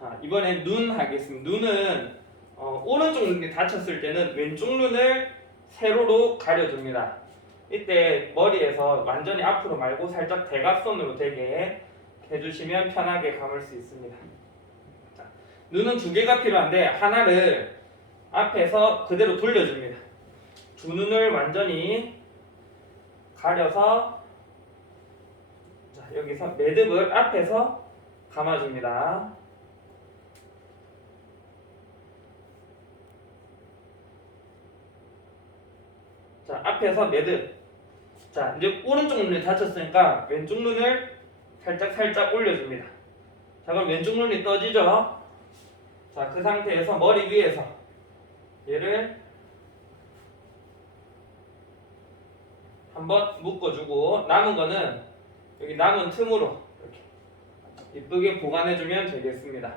자, 이번엔 눈 하겠습니다. 눈은 어, 오른쪽 눈이 다쳤을 때는 왼쪽 눈을 세로로 가려줍니다. 이때 머리에서 완전히 앞으로 말고 살짝 대각선으로 되게 해주시면 편하게 감을 수 있습니다. 자, 눈은 두 개가 필요한데 하나를 앞에서 그대로 돌려줍니다. 두 눈을 완전히 가려서 자, 여기서 매듭을 앞에서 감아줍니다. 자, 앞에서 매듭. 자, 이제 오른쪽 눈이 다쳤으니까 왼쪽 눈을 살짝 살짝 올려줍니다. 자, 그럼 왼쪽 눈이 떠지죠? 자, 그 상태에서 머리 위에서 얘를 한번 묶어주고 남은 거는 여기 남은 틈으로 이렇게 이쁘게 보관해주면 되겠습니다.